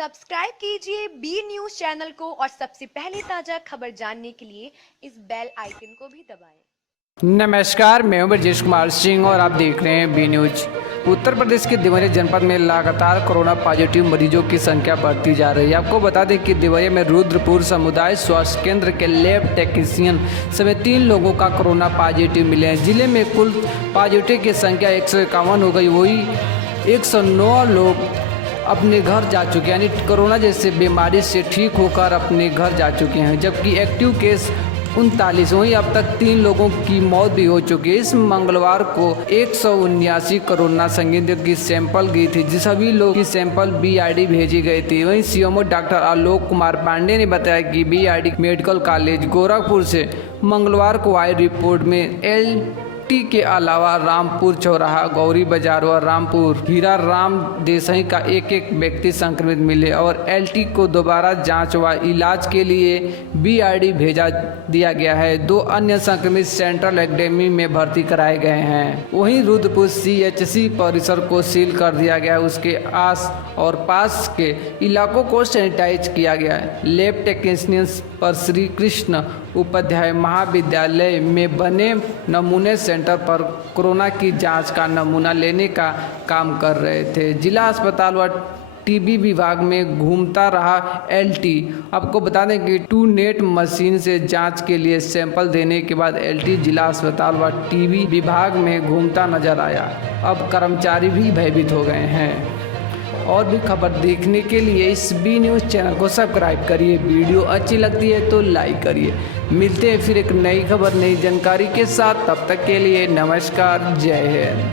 Subscribe कीजिए B news channel को और सबसे पहले ताज़ा खबर जानने के लिए इस बेल आइकन को भी दबाएं। नमस्कार, मैं हूं ब्रजेश कुमार सिंह और आप देख रहे हैं बी न्यूज। उत्तर प्रदेश के देवरिया जनपद में लगातार कोरोना पॉजिटिव मरीजों की संख्या बढ़ती जा रही है। आपको बता दें कि देवरिया में रुद्रपुर समुदाय स्वास्थ्य केंद्र के लैब टेक्नीशियन समेत 3 लोगों का कोरोना पॉजिटिव मिले हैं। जिले में कुल पॉजिटिव की संख्या 151 हो गई। वही 109 लोग अपने घर जा चुके हैं, यानी कोरोना जैसे बीमारी से ठीक होकर अपने घर जा चुके हैं, जबकि एक्टिव केस 39। वहीं अब तक 3 लोगों की मौत भी हो चुकी है। इस मंगलवार को 179 कोरोना संदिग्धों की सैंपल गई थी, जिस सभी लोग की सैंपल बीआईडी भेजी गई थी। वहीं सीएमओ डॉक्टर आलोक कुमार पांडे ने बताया कि बीआईडी मेडिकल कॉलेज गोरखपुर से मंगलवार को आई रिपोर्ट में LT के अलावा रामपुर चौराहा, गौरी बाजार और रामपुर हीरा राम देसाई का एक व्यक्ति संक्रमित मिले और LT को दोबारा जांच व इलाज के लिए बीआईडी भेजा दिया गया है। 2 अन्य संक्रमित सेंट्रल एकेडमी में भर्ती कराए गए हैं। वहीं रुद्रपुर CHC परिसर को सील कर दिया गया है। उसके आस और पास के इलाकों को सैनिटाइज किया गया है। लैब टेक्नीशियन पर श्री कृष्ण उपाध्याय महाविद्यालय में बने नमूने सेंटर पर कोरोना की जांच का नमूना लेने का काम कर रहे थे। जिला अस्पताल व टीबी विभाग में घूमता रहा LT। आपको बता दें कि TruNet मशीन से जांच के लिए सैंपल देने के बाद LT जिला अस्पताल व टीबी विभाग में घूमता नजर आया। अब कर्मचारी भी भयभीत हो गए हैं। और भी खबर देखने के लिए इस बी न्यूज़ चैनल को सब्सक्राइब करिए। वीडियो अच्छी लगती है तो लाइक करिए। मिलते हैं फिर एक नई खबर, नई जानकारी के साथ। तब तक के लिए नमस्कार, जय हिंद।